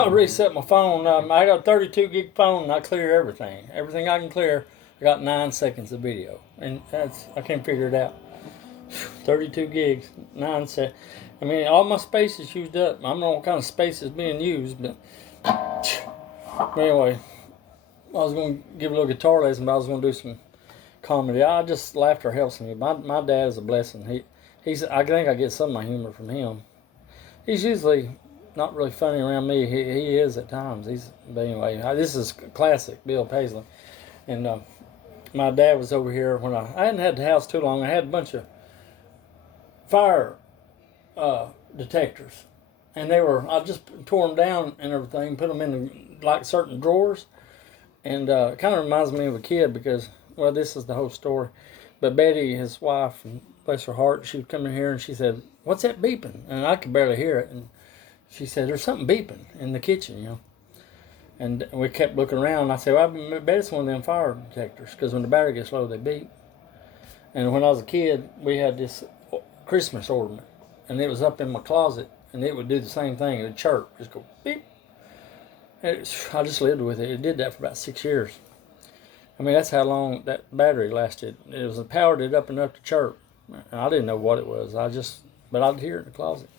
I reset my phone. I got a 32 gig phone and I clear everything. Everything I can clear, I got 9 seconds of video. And I can't figure it out. 32 gigs, 9 seconds. I mean, all my space is used up. I don't know what kind of space is being used, but anyway, I was going to give a little guitar lesson, but I was going to do some comedy. I just laughter helps me. My dad is a blessing. He's I think I get some of my humor from him. He's usually not really funny around me. He is at times. But anyway, this is classic Bill Paisley. And my dad was over here when I hadn't had the house too long. I had a bunch of fire detectors, and I just tore them down and everything, put them in like certain drawers, and it kind of reminds me of a kid because, well, this is the whole story. But Betty, his wife, and bless her heart, she would come in here and she said, "What's that beeping?" And I could barely hear it, and she said, "There's something beeping in the kitchen, And we kept looking around. I said, "Well, I bet it's one of them fire detectors, because when the battery gets low, they beep." And when I was a kid, we had this Christmas ornament, and it was up in my closet, and it would do the same thing. It would chirp, just go beep. I just lived with it. It did that for about 6 years. I mean, that's how long that battery lasted. It was powered it up enough to chirp. I didn't know what it was. But I'd hear it in the closet.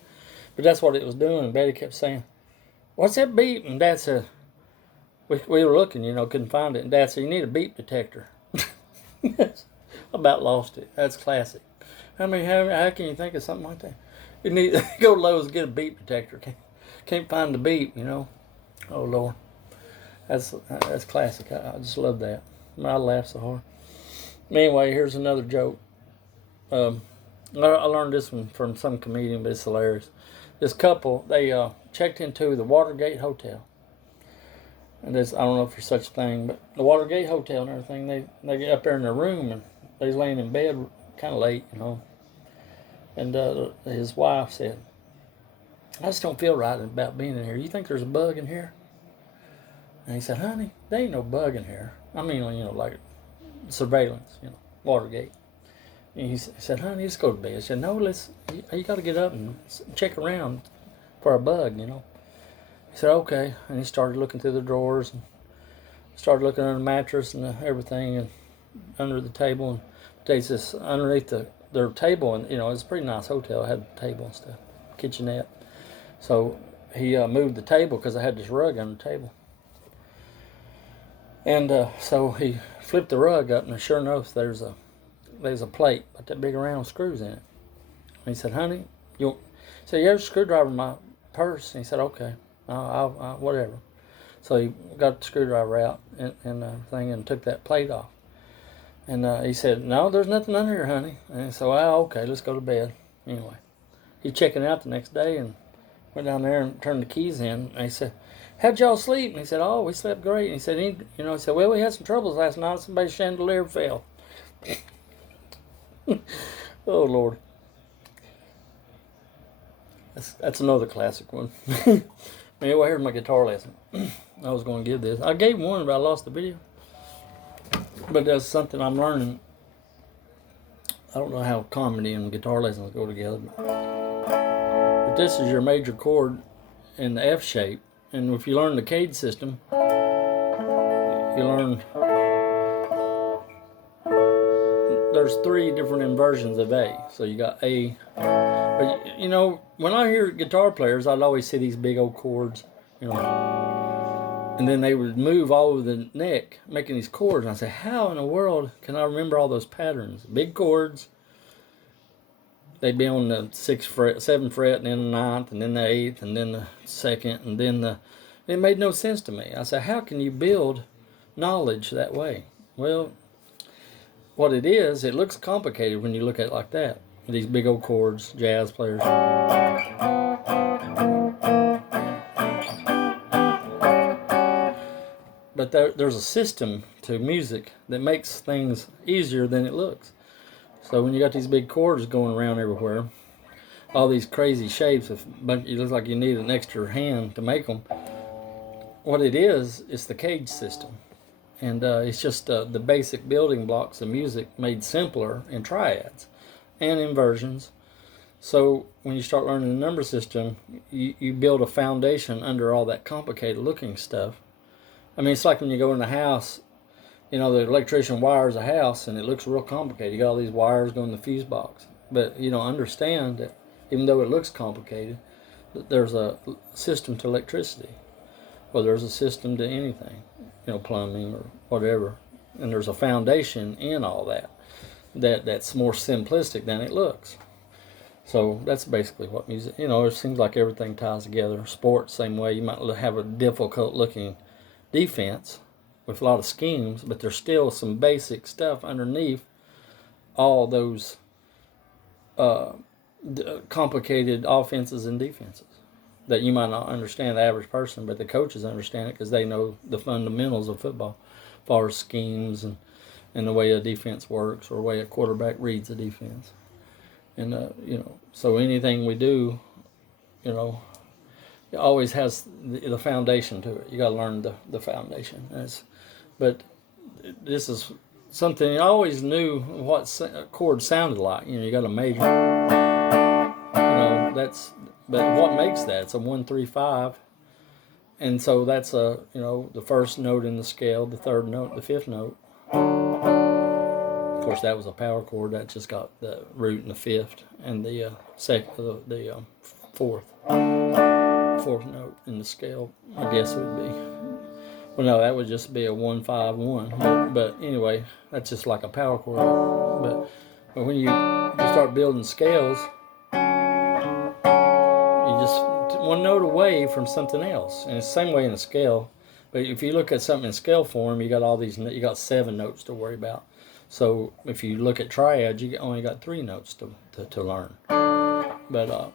But that's what it was doing. And Betty kept saying, "What's that beep?" And Dad said, we were looking, couldn't find it. And Dad said, "You need a beep detector." I about lost it. That's classic. I mean, how can you think of something like that? You need to go to Lowe's and get a beep detector. Can't find the beep, Oh, Lord. That's classic. I just love that. I laugh so hard. Anyway, here's another joke. I learned this one from some comedian, but it's hilarious. This couple, they checked into the Watergate Hotel. And I don't know if there's such a thing, but the Watergate Hotel and everything, they get up there in their room, and they's laying in bed kind of late, And his wife said, "I just don't feel right about being in here. You think there's a bug in here?" And he said, "Honey, there ain't no bug in here. I mean, like surveillance, Watergate." And he said, "Honey, let's go to bed." He said, "No, you got to get up and check around for a bug, He said, "Okay." And he started looking through the drawers and started looking under the mattress and everything and under the table. And there's this underneath their table, and it's a pretty nice hotel. It had a table and stuff, kitchenette. So he moved the table because I had this rug under the table. And so he flipped the rug up, and sure enough, there's a plate with that big round screws in it. And he said, "Honey, you have a screwdriver in my purse?" And he said, "Okay, I'll whatever." So he got the screwdriver out and thing and took that plate off. And he said, "No, there's nothing under here, honey." And he said, "Well, okay, let's go to bed." Anyway, he checking out the next day and went down there and turned the keys in. And he said, "How'd y'all sleep?" And he said, "Oh, we slept great." And he said, he said, "Well, we had some troubles last night. Somebody's chandelier fell." Oh, Lord. That's another classic one. Anyway, here's my guitar lesson. I was going to give this. I gave one, but I lost the video. But that's something I'm learning. I don't know how comedy and guitar lessons go together. But this is your major chord in the F shape. And if you learn the CADE system, you learn there's 3 different inversions of A. So you got A. But, when I hear guitar players, I'd always see these big old chords, and then they would move all over the neck, making these chords. And I say, how in the world can I remember all those patterns? Big chords, they'd be on the 6th fret, 7th fret, and then the 9th, and then the 8th, and then the 2nd, and then it made no sense to me. I said, how can you build knowledge that way? Well, what it is, it looks complicated when you look at it like that. These big old chords, jazz players. But there's a system to music that makes things easier than it looks. So when you got these big chords going around everywhere, all these crazy shapes, but it looks like you need an extra hand to make them. What it is, it's the CADE system. And it's just the basic building blocks of music made simpler in triads and inversions. So when you start learning the number system, you build a foundation under all that complicated looking stuff. I mean, it's like when you go in the house, the electrician wires a house and it looks real complicated. You got all these wires going in the fuse box. But you don't understand that even though it looks complicated, that there's a system to electricity. Well, there's a system to anything, plumbing or whatever. And there's a foundation in all that's more simplistic than it looks. So that's basically what music, it seems like everything ties together. Sports, same way. You might have a difficult looking defense with a lot of schemes, but there's still some basic stuff underneath all those complicated offenses and defenses that you might not understand, the average person, but the coaches understand it because they know the fundamentals of football as far as schemes and the way a defense works or the way a quarterback reads a defense. And, so anything we do, it always has the foundation to it. You got to learn the foundation. But this is something I always knew what chord sounded like. You got a major. But what makes that? It's a 1-3-5, and so that's the first note in the scale, the third note, the fifth note. Of course, that was a power chord. That just got the root and the fifth, and the fourth note in the scale. I guess it would be. Well, no, that would just be a 1-5-1. But anyway, that's just like a power chord. But when you start building scales, you just one note away from something else, and it's the same way in a scale. But if you look at something in scale form, you got 7 notes to worry about. So if you look at triads, you only got 3 notes to learn. But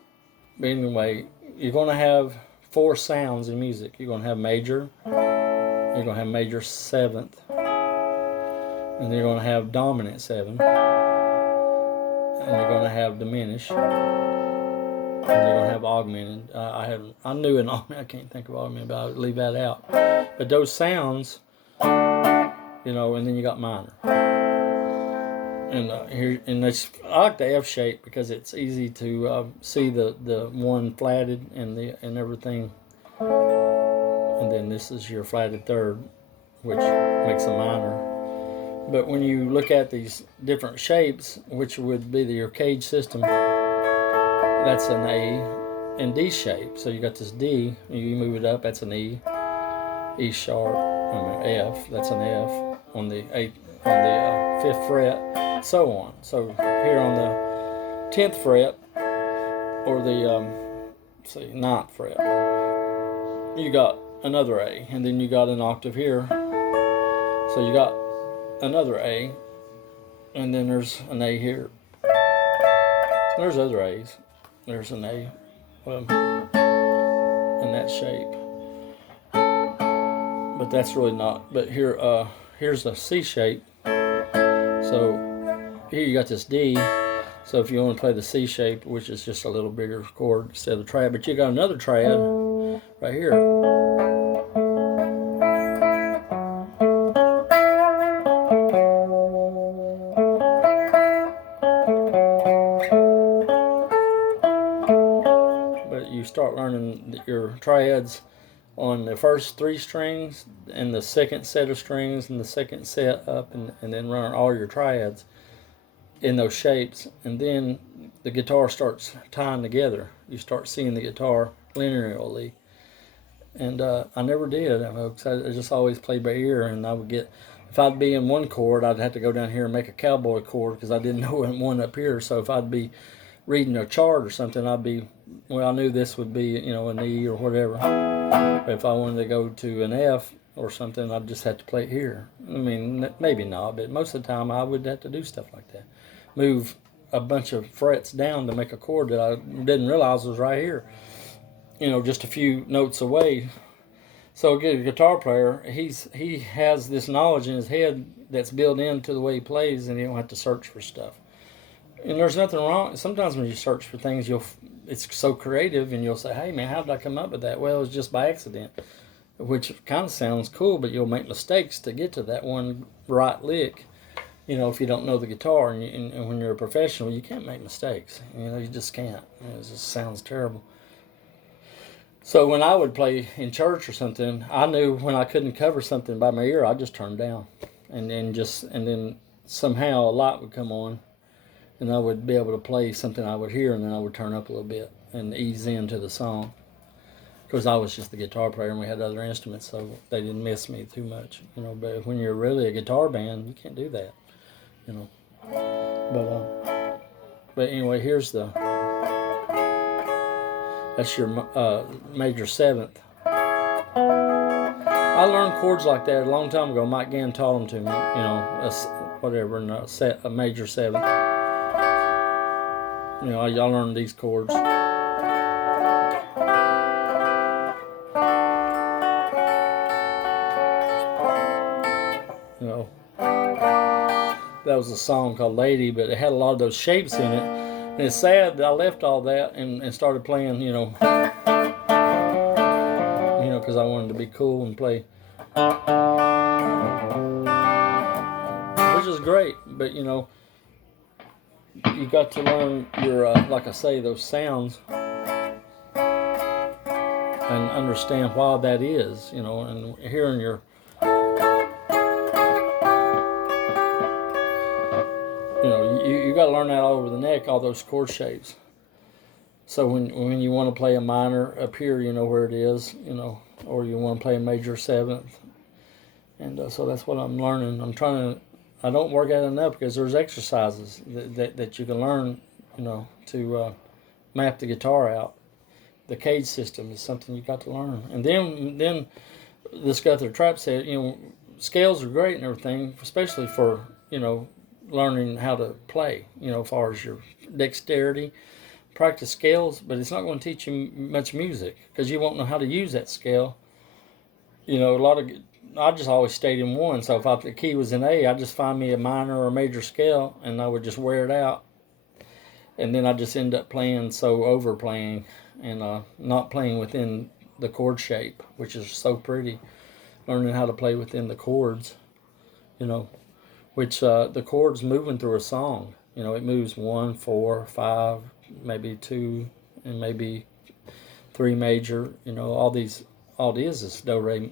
anyway, you're going to have 4 sounds in music. You're going to have major. You're going to have major 7th, and you're going to have dominant 7, and you're going to have diminished, and you're going to have augmented. I knew an augmented. I can't think of augmented, but I'll leave that out. But those sounds, and then you got minor. And I like the F shape because it's easy to see the one flatted and everything. And then this is your flatted third, which makes a minor. But when you look at these different shapes, which would be your cage system, that's an A and D shape. So you got this D, you move it up, that's an E, E sharp, F, that's an F on the 5th fret, so on. So here on the 10th fret or the 9th fret, you got another A, and then you got an octave here, so you got another A, and then there's an A here. There's other A's. There's an A in that shape, but that's really not. But here's a C shape. So here you got this D. So if you want to play the C shape, which is just a little bigger chord instead of the triad, but you got another triad right here. Start learning your triads on the first 3 strings and the second set of strings and the second set up, and then run all your triads in those shapes, and then the guitar starts tying together. You start seeing the guitar linearly, and I never did. I just always played by ear, and I would get, if I'd be in one chord, I'd have to go down here and make a cowboy chord because I didn't know one up here. So if I'd be reading a chart or something, I knew this would be, an E or whatever. But if I wanted to go to an F or something, I'd just have to play it here. I mean, maybe not, but most of the time I would have to do stuff like that. Move a bunch of frets down to make a chord that I didn't realize was right here. Just a few notes away. So a guitar player, he has this knowledge in his head that's built into the way he plays, and he don't have to search for stuff. And there's nothing wrong. Sometimes when you search for things, it's so creative, and you'll say, hey man, how did I come up with that? Well, it was just by accident, which kind of sounds cool, but you'll make mistakes to get to that one right lick. if you don't know the guitar, and when you're a professional, you can't make mistakes. You just can't. It just sounds terrible. So when I would play in church or something, I knew when I couldn't cover something by my ear, I just turned down, and then somehow a light would come on, and I would be able to play something I would hear, and then I would turn up a little bit and ease into the song. Because I was just the guitar player and we had other instruments, so they didn't miss me too much. But when you're really a guitar band, you can't do that. But anyway, that's your major seventh. I learned chords like that a long time ago. Mike Gann taught them to me. A major seventh. I learned these chords. That was a song called Lady, but it had a lot of those shapes in it. And it's sad that I left all that and started playing, because I wanted to be cool and play. Which is great, but you got to learn your, like I say, those sounds and understand why that is, and hearing your you got to learn that all over the neck, all those chord shapes. So when you want to play a minor up here, you know where it is, or you want to play a major seventh. And so that's what I'm learning. I don't work at it enough because there's exercises that you can learn, to map the guitar out. The cage system is something you got to learn. And then this Guthrie Trapp said, scales are great and everything, especially for, learning how to play, as far as your dexterity, practice scales, but it's not going to teach you much music because you won't know how to use that scale. I just always stayed in one, so if the key was in A, I'd just find me a minor or a major scale and I would just wear it out. And then I just end up overplaying and not playing within the chord shape, which is so pretty. Learning how to play within the chords, which the chords moving through a song. It moves 1, 4, 5, maybe 2, and maybe 3 major. All it is do, re.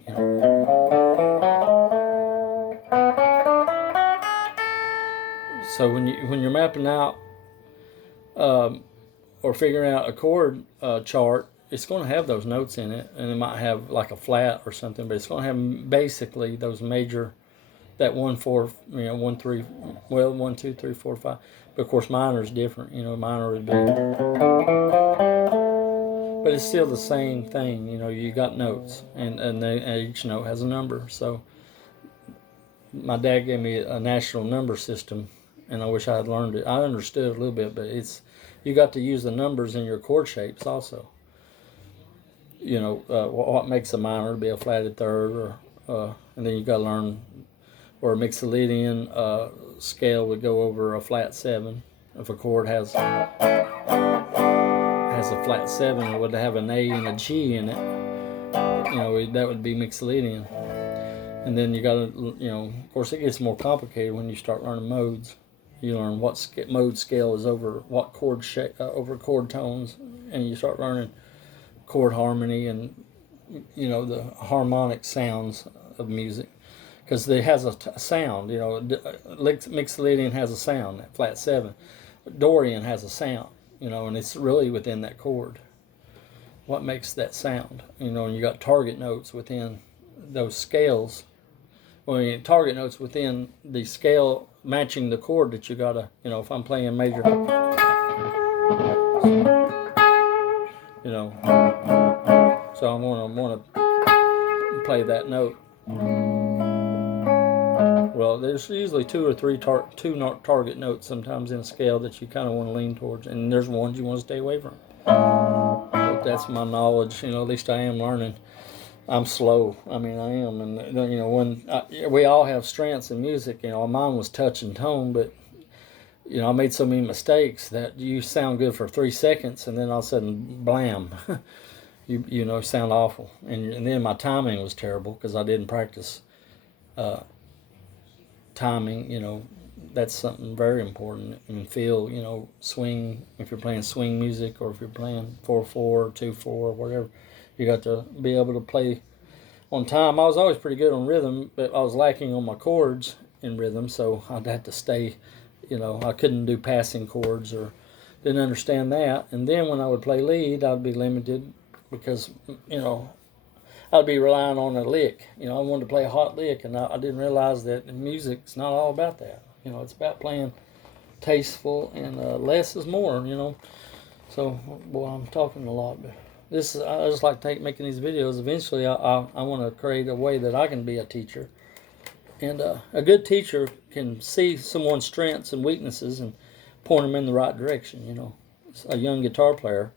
So when you're mapping out or figuring out a chord chart, it's going to have those notes in it, and it might have like a flat or something, but it's going to have basically those major. That 1, 4, 1, 3, 1, 2, 3, 4, 5. But of course, minor is different. Minor would be, but it's still the same thing. You got notes, and each note has a number. So my dad gave me a national number system, and I wish I had learned it. I understood it a little bit, but you got to use the numbers in your chord shapes also. What makes a minor be a flatted third, or and then you got to learn. Or a Mixolydian scale would go over a flat 7. If a chord has a flat 7, it would have an A and a G in it. That would be Mixolydian. And then you got to, of course, it gets more complicated when you start learning modes. You learn what mode scale is over what chord over chord tones, and you start learning chord harmony and the harmonic sounds of music. Because it has a sound, Mixolydian has a sound, that flat 7. Dorian has a sound, and it's really within that chord. What makes that sound? And you got target notes within those scales. Target notes within the scale matching the chord that you gotta, if I'm playing major, so I'm gonna play that note. Well, there's usually 2 or 3 target notes sometimes in a scale that you kind of want to lean towards, and there's ones you want to stay away from. But that's my knowledge. At least I am learning. I'm slow. I am, and we all have strengths in music. Mine was touch and tone, but I made so many mistakes that you sound good for 3 seconds, and then all of a sudden, blam, you sound awful. And then my timing was terrible because I didn't practice. Timing, that's something very important. And feel, you know, swing, if you're playing swing music or if you're playing 4/4, 2/4, whatever, you got to be able to play on time. I was always pretty good on rhythm, but I was lacking on my chords in rhythm, so I'd have to stay, you know, I couldn't do passing chords or didn't understand that. And then when I would play lead, I'd be limited because, you know, I'd be relying on a lick. You know, I wanted to play a hot lick, and I didn't realize that music's not all about that. You know, it's about playing tasteful, and less is more, you know. So, boy, I'm talking a lot, but this is, I just like making these videos. Eventually, I want to create a way that I can be a teacher. And a good teacher can see someone's strengths and weaknesses and point them in the right direction, you know. A young guitar player,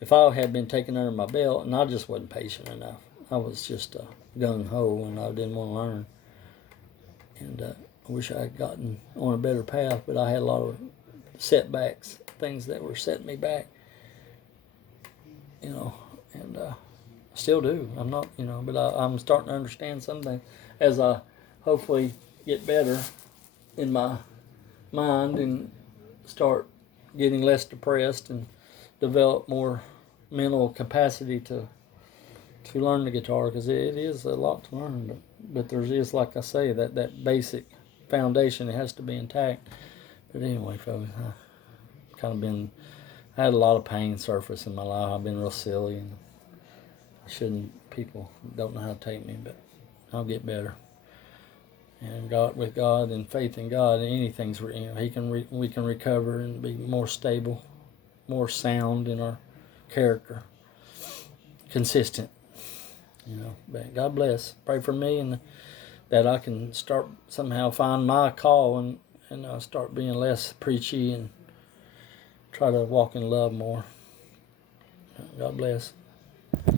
if I had been taken under my belt, and I just wasn't patient enough. I was just gung-ho, and I didn't want to learn. And I wish I had gotten on a better path, but I had a lot of setbacks, things that were setting me back, you know, and still do. I'm not, you know, but I'm starting to understand something as I hopefully get better in my mind and start getting less depressed and develop more mental capacity to learn the guitar, because it is a lot to learn, but there is, like I say, that basic foundation, it has to be intact. But anyway, folks, I had a lot of pain surface in my life. I've been real silly, and people don't know how to take me, but I'll get better. And with God and faith in God, anything's, you know, we can recover and be more stable, more sound in our character, consistent. You know, but God bless. Pray for me, and that I can start somehow find my call and start being less preachy and try to walk in love more. God bless.